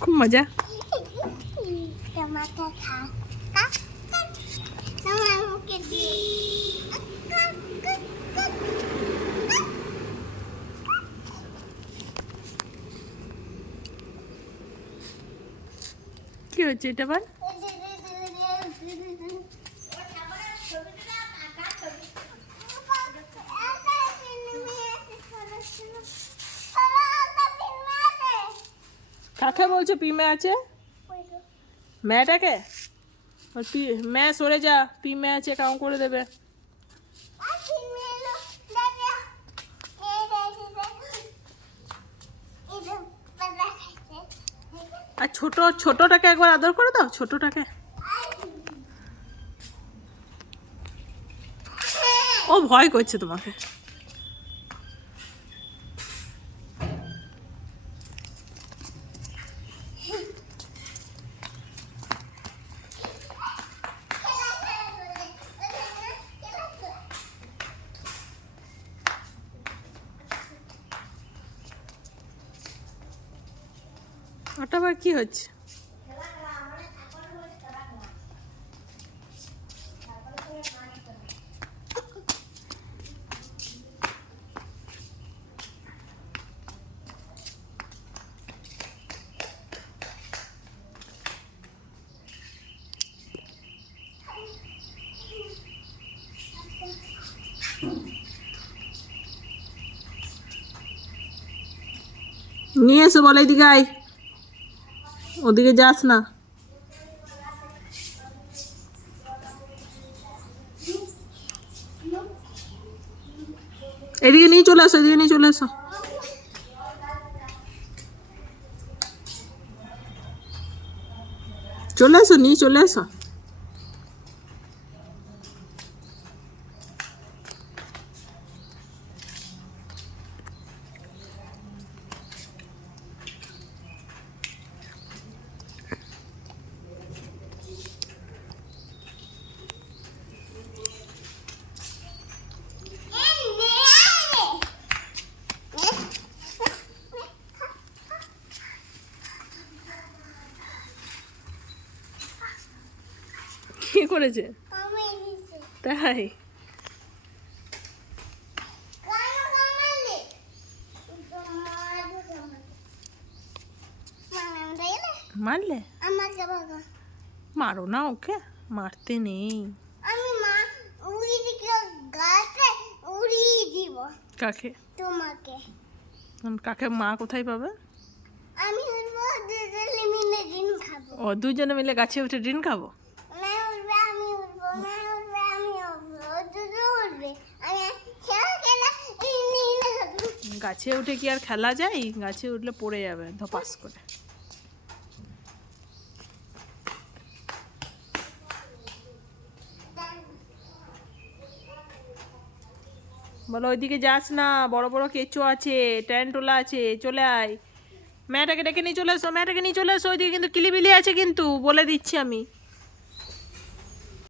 খুব মজা তোমাকে খা কা কা। তোমার মুখে দিয়ে কা, কা, কা, কা। কি হচ্ছে এটা আবার কাকে বলছো? পিমে আছে? মেয়েটাকে? পি, মেয়ে সরে যা, পিমে আছে, কাউন্ট করে দেবে। আর ছোট, ছোটটাকে একবার আদর করে দাও, ছোটটাকে। ও ভয় করছে তোমাকে। ওটা আবার কি হচ্ছে? নিয়ে এসো বলে আয়। ওদিকে যাস না। এদিকে নিয়ে চলে আসো, এদিকে নিয়ে চলে আসো। চলে আসো, নিয়ে চলে আসো। কি করেছে? তাই? মারলে? মারো না ওকে মারতে নেই। আমি মা উড়ি গাছে উড়িয়ে দিব। কাকে? তোমাকে। কাকে? মা কোথায় পাবে? আমি দুজনে মিলে দিন খাব। ও দুজনে মিলে গাছে উঠে ডিম খাব মা উঠবে আমি উঠবো মা উঠবে আমি উঠবো ও দুটো উঠবে আমি খেলা খেলা এই নিয়ে খাব গাছে উঠে কি আর খেলা যায়? গাছে উঠলে পড়ে যাবে, ধপাস করে। বলো, ওইদিকে যাস না, বড় বড় কেঁচো আছে ট্যান্টোলা আছে, চলে আয়। মেয়েটাকে ডেকে নিয়ে চলে এসো, মেয়েটাকে নিয়ে চলে এসো, ওইদিকে কিন্তু কিলিবিলি আছে কিন্তু, বলে দিচ্ছি আমি।